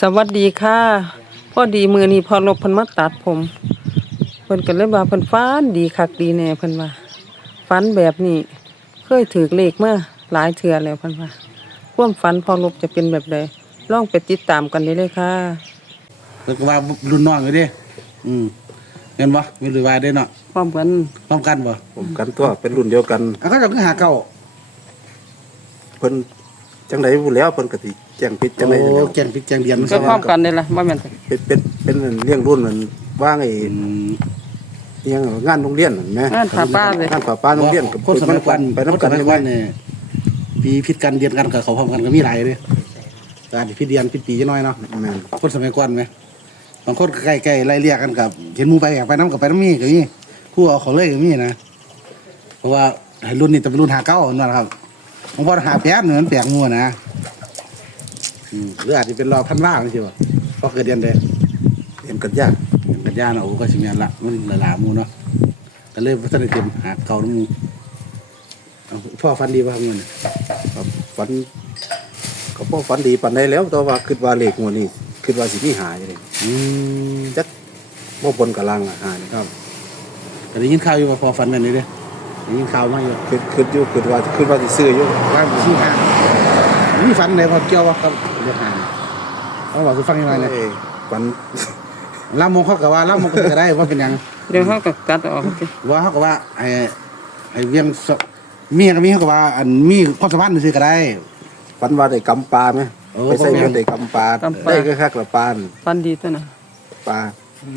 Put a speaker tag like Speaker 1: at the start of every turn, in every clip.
Speaker 1: วัสดีค่ะพอดีมือนี้พอลบเพิ่นมาตัดผมเพิ่นก็เลยว่าเพิ่นฝันดีคักดีแน่เพิ่นว่าฝันแบบนี้เคยถือเลขมาหลายเทื่อแล้วเพิ่นว่าความฝันพอลบจะเป็นแบบใดลองไปติดตามกันได้เลยค่ะ
Speaker 2: แล้วก็ว่ารุ่นน้องอยู่ดิเห็นบ่มีหรือว่าได้เนาะ
Speaker 1: พร้อมกัน
Speaker 2: พร้อมกันบ่
Speaker 3: ผมกันตัวเป็นรุ่นเดียวกัน
Speaker 2: เขาจะหาเก่า
Speaker 3: เพิ่นจังไดพู้แล้วเพิ่นก็สิแจ้งผิดจังได๋
Speaker 2: โอ้แกงพริกแกงเดียน
Speaker 1: ก็พร้อมกันได้ล่ะบ่แม่นติ
Speaker 3: เป็นเลี้ยงรุ่นมันว่างไอ้อิหยังงานโรงเรียนนั่นแหม
Speaker 1: งานผ้าป่าเลย
Speaker 3: งานป่าโรงเรียนกับ
Speaker 2: คนสมัยก่อน
Speaker 3: ไปนำกัน
Speaker 2: ค
Speaker 3: ได้
Speaker 2: ส
Speaker 3: ไหม
Speaker 2: มัยเนี่ยปีพิษกันเดียนกันกับเขาพร้อมกันก็มีหลายเลยการพิษเดียนพิษปีจะน้อยเนาะ
Speaker 3: แม่น
Speaker 2: คนสมัยก่อนไหมบางคนใกล้ๆไล่เรียกกันกับเห็นหมู่ไปอยากไปน้ำกับไปน้ำมีก็มีผู้เอาเขาเลยก็มีนะเพราะว่ารุ่นนี้จะเป็นรุ่นหาเก้านั่นแหละครับบางคนหาแปดเหมือนแปลกงัวนะหรืออาจจะเป็นรอพันล่าไม่ใช่ป่ะเพราะเกิดเดือนใด
Speaker 3: เห็นกันยาก
Speaker 2: กันยาเนาะโอ้ก็สิแม่นละมันหลายๆหมู่เนาะก็เลยบ่ทันได้เต็มหาเก่าน้ำหมู่เอาพ่อฟันดีบ่ครับเงิน
Speaker 3: ครับฝันก็บ่ฝันดีปานใดแล้วแต่ว่าคิดว่าเลขงวดนี้คิดว่าสิมีหาอยู่นี่
Speaker 2: อืม
Speaker 3: จักบ่บนกับล่างหานี่
Speaker 2: ครับก็ได้ยินข่าวอยู่ว่าพ่อฟันแม่นนี่เด้ได้ยินข่าวมาอยู่
Speaker 3: คิดว่าสิซื้ออยู่
Speaker 2: ว่าชื่อห้างมีฟันไหนพอเกี่ยวว่าครับเรื่องห้างเอาบอกสิฟังยังไงเนี่ย
Speaker 3: เอ้ยฝัน
Speaker 2: ลำมงเขาก็ว่าลำมงก็ได้ว่าเป็นหยัง
Speaker 1: เดี๋ยวเฮาก็ตัดออกสิ
Speaker 2: ว่าเขาก็ว่าไอ้เวียงเมียก็มีเขาก็ว่าอันมีความสัมพันธ์ซื่อก็ได้
Speaker 3: ฝันว่าได้กำปลาไหม
Speaker 2: โอ้
Speaker 3: ไปใส่เงินได้กำปลาได้ก็คักละปาน
Speaker 1: ฝันดีตัวน่ะ
Speaker 3: ปลา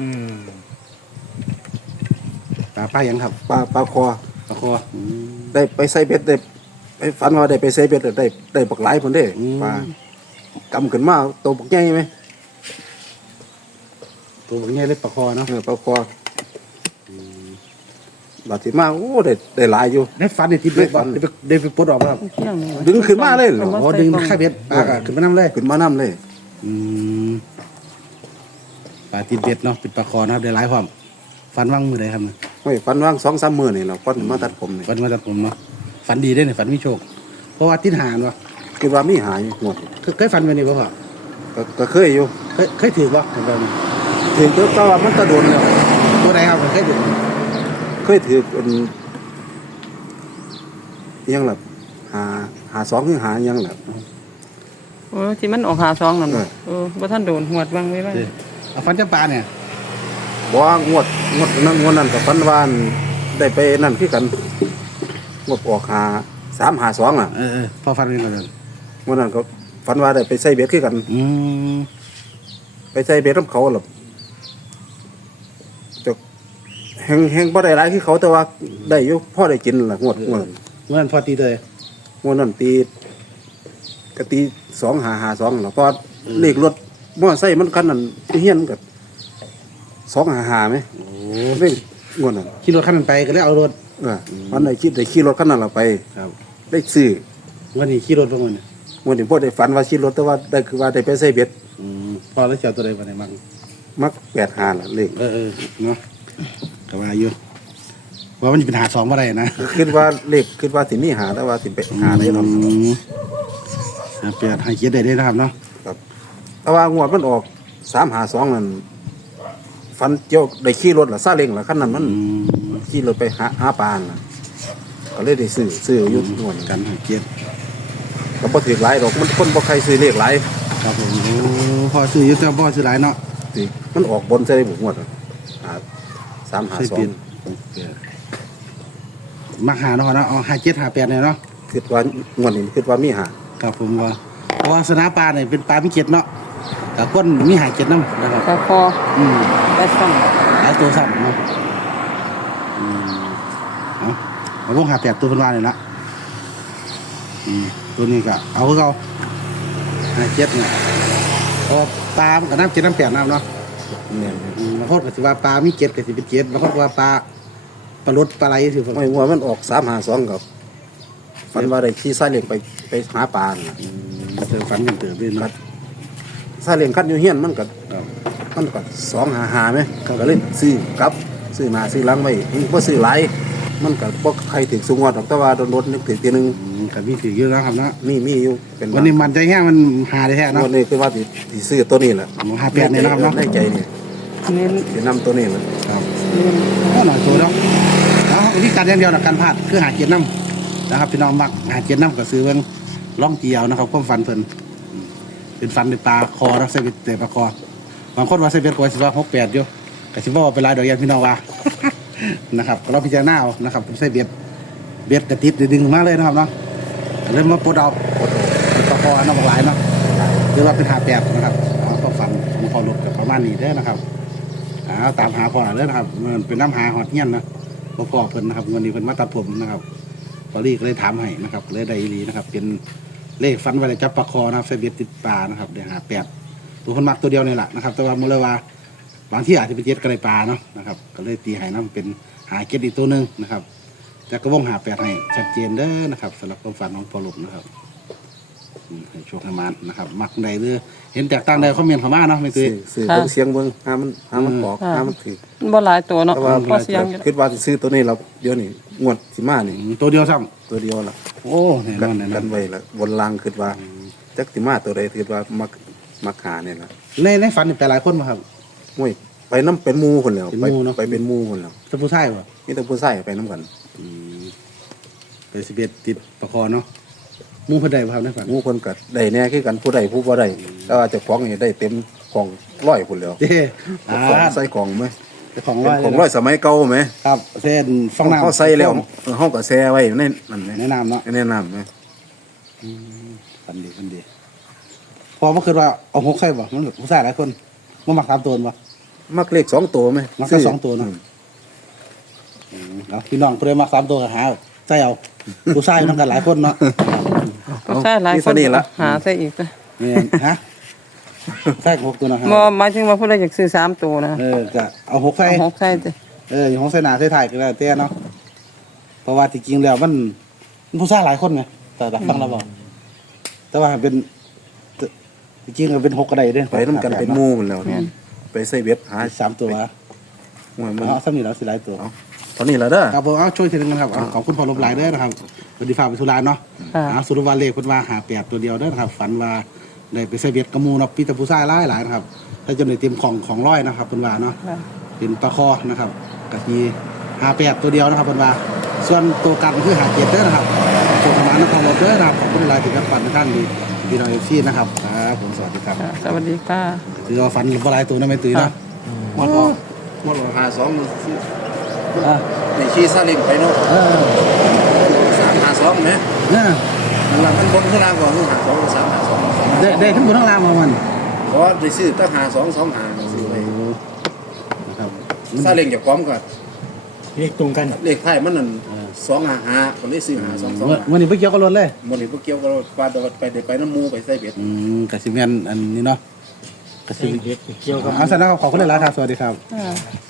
Speaker 2: ป้ายังครับ
Speaker 3: ปลาคอ
Speaker 2: ปลาคอ
Speaker 3: ได้ไปใส่เบ็ดได้ไปฝันว่าได้ไปใส่เบ็ดได้บักหลายพุ่นเด้ปลากำขึ้นมาตัวบักใหญ่ไหม
Speaker 2: ตัวใหญ่เล็กปลาคอเนาะ
Speaker 3: ปลาคออบาดสิมาโอ้ได้หลายอยู่
Speaker 2: ได้ฟันได้ทิพย์เลยได้ไปปลดออกครับ
Speaker 1: เที่ยงนี่
Speaker 3: ดึงขึ้นมาเลยเหรอ
Speaker 2: อ๋อดึงข้าเบ็ดปลาก็ขึ้นมาน้ำเลย
Speaker 3: ขึ้นมาน้ำเลย
Speaker 2: ปลาติดเบ็ดเนาะติดปลาคอนะครับได้หลายความฟันว่างมือใดครับเนี่ย
Speaker 3: โอ้ยฝันว่าง2-3 มื้อนี่แหละก่อนมาตัดผมนี่
Speaker 2: ฟันมาจากผมเนาะฝันดีได้เนี่ยฝันมีโชค เพราะว่าติดหานวะ
Speaker 3: คิดว่ามีหายหมด
Speaker 2: เคยฝันไปนี่ป่ะพ่อ
Speaker 3: ก็เคยอยู่
Speaker 2: เคยถือป่ะเห็นแบบนี้
Speaker 3: ถึงก็ว่ามันตะโดนแล้ว
Speaker 2: ตัวใดครับเคยถือ
Speaker 3: เคยถือเป็นอิหยังล่ะหา2หรือหาอิหยังล่ะ
Speaker 1: โอ้ที่มันออกหาซองนั่นน่ะบ่ทันโดนหวดวางไว้ว่า
Speaker 2: เอาฟันจำปาเนี่ย
Speaker 3: บ่ว่างวดนั้นก็ฝันว่าได้ไปนั่นคือกันงวดออก3-5-2น่ะ
Speaker 2: พอฟันเป็นก่อนเลย
Speaker 3: งวดนั้นก็ฝันว่าได้ไปใส่เบ็ดคือกัน ไปใส่เบ็ดกับเขาหรอกจะแหงบ่ได้หลายคือเขาแต่ว่าได้อยู่พอได้กินล่ะงวดนั้น
Speaker 2: เมื่อนั้นพอตีเลย
Speaker 3: งวดนั้นตีก็ตี2-5-5-2แล้วก็เลขรถมอไซค์มันคันนั้นเฮียนก็2-5-5มั้ย
Speaker 2: โอ้
Speaker 3: เว้ยงวดนั้น
Speaker 2: ขี่รถคันนั้นไปก็เลยเอารถ
Speaker 3: มันได้ขี่รถคันนั้นล่ะไป
Speaker 2: ครับ
Speaker 3: ได้ซื้อ
Speaker 2: วันนี้ขี่รถประมาณเนี่ย
Speaker 3: งวดนี้บ่ได้ฝันว่าขี่รถแต่ว่าได้คือว่าได้ไปใส่เบ็ด
Speaker 2: พอแล้วเจ้าตัวใดวันไหนบ้าง
Speaker 3: มัก85ล่ะเลข
Speaker 2: เนาะก็ว่าอยู่ว่ามันจะเป็นหา2มาได้นะ
Speaker 3: คิดว่าเลขคิดว่าสิมีหาแต่ว่าสิไปหาได้เนาะ
Speaker 2: เปลี่ยนให้เกียรติได้นะครับเนาะ
Speaker 3: แต่ว่างวดมันออก3-5-2นั่นฝันเกี่ยวได้ขี่รถล่ะซาเล้งล่ะคันนั้นมันขี่รถไปหาปลาน่ะก็เลยได้ซื้ออยู่งวด
Speaker 2: กั
Speaker 3: กัน น
Speaker 2: ให้เกียรติ
Speaker 3: ก็บ่ถือหลายดอกมันคนบ่ใครซื้อเลขหลาย
Speaker 2: ครับผมพอซื้อเยอะแต่พอซื้อหลายเนาะ
Speaker 3: สิมันออกบนใส่ได้บุกงวด3-5-2
Speaker 2: มักหาเนาะเอาหา7หา8เนี่ยเนาะ
Speaker 3: คิดว่างวดนี้คิดว่ามีหา
Speaker 2: ครับผมว่าเพราะว่าสนามปลาเนี่ยเป็นปลาพิเศษเนาะกับคนมีหา7น้ำนะครับ
Speaker 1: ตาคอ ได้ซ่อม
Speaker 2: หลายตัวซ้ำเนาะเอาพวกหา8ตัวเป็นว่าเลยละตัวนี้ก็เอาคือเขาหา7เนี่ยเพราะปลามันก็น้ำ7น้ำ8น้ำเนาะ
Speaker 3: เนี่ย
Speaker 2: บางคนก็สิว่าปลามี7ก็สิเป็น7บางคนก็ว่าปลาลดปลาไหลสิ
Speaker 3: ไม่งวดมันออก3-5-2กับฝันว่าได้ขี่ซาเล้งไปหาปลาน่ะ
Speaker 2: เจอฟันกันเติมด้วยเนาะ
Speaker 3: ซาเล้งคันอยู่เฮียนมันก็2-5-5มั้ยก็เลยซื้อหน้าซื้อหลังไว้บ่ซื้อหลายมันก็บ่ใครถึงสูงวัดหรอกแต่ว่าโดนๆนึกถึงทีนึง
Speaker 2: กับมีถือเยอะนะครับนะ
Speaker 3: มีอยู่เป็น
Speaker 2: วันนี้มันใจแห้งมันหาได้แท้เนาะ
Speaker 3: วันนี้คือว่าสิซื้อตัวนี้แหละ
Speaker 2: หาแปดนี่นะครับเนาะ
Speaker 3: ในใจนี่
Speaker 1: เน้น
Speaker 3: สินำตัวนี้แหละ
Speaker 2: ครับ
Speaker 1: เน้น
Speaker 2: ก็หน่อยตัวเนาะแล้ววิธีการอย่างเดียวนะการพลาดคือหาเกียรติน้ำนะครับพี่น้องมักหาเกียรติน้ำก็ซื้อเบิ่งล่องเกี่ยวนะครับความฝันเพิ่นเป็นฝันในปลาคอนะใส่เป็นแต่ปลาคอบางคนว่าใส่เป็นกว่าสิว่า68อยู่ก็สิบ่ว่าเป็นลายดอกยางพี่น้องว่า นะครับเราพิจารณาเอานะครับใส่เบ็ดกระติดดึงมาเลยนะครับเนาะเริ่มมาปลดเอาเป็นปลาคอน้ำหลายเนาะหรือว่าเป็น58นะครับเอาความฝันของพอรถกับประมาณนี้เด้อนะครับตามหาพ่อเลยนะครับมันเป็นน้ำหาหอดเงี้ยนนะพ่อเพิ่นนะครับวันนี้เพิ่นมาตัดผมนะครับพอรีก็เลยถามให้นะครับเลยได้อีหลีนะครับเป็นเลขฟันไว้เลยจับปลาคอนะครับใส่เบ็ดติดปลานะครับเดี๋ยว58ตัวคนมักตัวเดียวนี่แหละนะครับแต่ว่ามันเลยว่าบางที่อาจจะเป็นเจ็ดกระไรปลาเนาะนะครับก็เลยตีให้น้ำเป็นหาเจ็ดอีกตัวหนึ่งนะครับแต่ก็ว่อง58ให้ชัดเจนเด้อนะครับสำหรับความฝันของพอลบนะครับให้โชคให้มันนะครับมักใดหรือเห็นแตกต่างใดคอมเมนต์เข้ามาเนาะไม่ตื่น
Speaker 3: ซื้อเบิ่งเสียงเบิ่งหามันบอกหามันถือ
Speaker 1: บ่หลายตัวเนาะ
Speaker 3: แต่ว่า
Speaker 1: พอเสียงอยู่
Speaker 3: คิดว่าสิซื้อตัวนี้แล้วเดี๋ยวนี้งวดสิมานี่
Speaker 2: ตัวเดียวซ้
Speaker 3: ตัวเดียวล่ะ
Speaker 2: ำโอ้แน่น
Speaker 3: กั
Speaker 2: อนแน่น
Speaker 3: กั
Speaker 2: อน
Speaker 3: นไว้ละบนรางคิดว่าจักสิมาตัวใดคิดว่ามักหาเนี่ยล่ะ
Speaker 2: ในฝันนี่ไปหลายคนมาครับ
Speaker 3: โอ้ยไปน้ำเป็นหมู่คนแล้ว
Speaker 2: เป็นหมู่เนาะ
Speaker 3: ไปเป็นหมู่คนแล้ว
Speaker 2: จะผู้ชายป่ะ
Speaker 3: นี่แต่ผู้ชายไปน้ำกัน
Speaker 2: ไป11ติดประคอเนาะหมู่เพิ่นได้บ่ครับในฝัน
Speaker 3: หมู่คนก็ได้แน่คือกันผู้ใดผู้บ่ได้แต่ว่าเจ้าของนี่ได้เต็มของร้อยคนแล้ว
Speaker 2: เด้
Speaker 3: ของใส่ของไหม
Speaker 2: ของ
Speaker 3: เป็น
Speaker 2: ร้อย
Speaker 3: ของร้อยสมัยเก่าไหม
Speaker 2: ครับเส้นฟองน้ำ
Speaker 3: เขาใส่แล้วเฮาก็แช่ไว้ในนั่นไหม
Speaker 2: แนะนำเนาะ
Speaker 3: แนะนำไหม
Speaker 2: ฝันดีพอเมื่อคืนว่าเอาหกใส่บ่มันผู้ชายหลายคนมันมัก3ตัวบ่
Speaker 3: มักเลข2ตัวไหม
Speaker 2: มักแค่2ตัวเนาะ แล้วพี่น้องเพื่อนมัก3ตัวก็หาใส่เอาผู้ชายนำกันหลายคนเนาะ
Speaker 1: ก็ใช่หลายคน
Speaker 3: นี่ละ
Speaker 1: หาใส่อีกนะ
Speaker 2: แม่นฮะใส่6ตัวเนาะฮะ
Speaker 1: บ่หมายถึงว่าผู้ใดอยากซื้อ3ตัวนะ
Speaker 2: ก็เอา6ใส่
Speaker 1: เอา6ใส่จ้ะ
Speaker 2: อย่างของใส่หน้าใส่ท้ายก็ได้แต่เนาะเพราะว่าที่จริงแล้วมันผู้ชายหลายคนไงแต่ฟังแล้วบอกแต่ว่าเป็นที่จริงก็เป็น6ก็ได้เด้
Speaker 3: ไปน้ำกันเป็นหมู่กันแล้วไปใส่เว็บหา
Speaker 2: 3ตัววะ
Speaker 3: มัน
Speaker 2: เอาซ้ำนี่แล้วสิหลายตัว
Speaker 3: ตอนนี้ละเด้อ
Speaker 2: ครับผมเอาช่วยทีนึงนะครับขอบคุณพอลบหลายเด้อนะครับวันนี้ฝากไปธุระเนาะ สุรวรรณเลขเพิ่นว่าหา8ตัวเดียวเด้อนะครับฝันว่าได้ไปใส่เบ็ดกระมูเนาะปีตะผู้ชายหลายนะครับถ้าจนได้เต็มของร้อยนะครับเพิ่นว่าเนาะ
Speaker 1: ค่ะ
Speaker 2: เป็นปลาคอนะครับก็มี58ตัวเดียวนะครับเพิ่นว่าส่วนตัวกันคือ57เด้อนะครับโชคประมาณนครรถเด้อนะครับขอบคุณหลายที่รับฟังท่านดีพี่น้องพี่นะครับครับผมสวัสดีครับ
Speaker 1: ค่ะสวัสดีค่ะ
Speaker 2: ถือว่าฝันบ่หลายตัวนะไม่ตื่นเนาะ
Speaker 3: หมดออกหา2มัน
Speaker 2: อ่า
Speaker 3: ในชี้ซาเล้งไปเนาะ 3หา2แม่
Speaker 2: เนี่ย
Speaker 3: มันละมันบนข้างล่างก่อนหา2 3หา2
Speaker 2: ได้ทั้งบนทั้งล่างมามัน
Speaker 3: เพราะได้ซื้อตั้งหา2 2หาซื้อไว้
Speaker 2: นะครับ
Speaker 3: ซาเล้งจะพร้อมกัน
Speaker 4: เลขตรงกัน
Speaker 3: เลขท้ายมันนั่น2หาก็เลยซื้อหา2 2
Speaker 2: วันนี้ไปเกี่ยวกับรถเลย
Speaker 3: บ่นี่บ่เกี่ยวกับว่าไปน้ำหมู่ไปใส่เบ็ด
Speaker 2: กสิแม่นอันนี้เนาะกสิ
Speaker 4: เลขเกี่ยวกับ
Speaker 2: เอาซะนะครับขอบคุณหลายๆครับสวัสดีครับ
Speaker 1: ค่ะ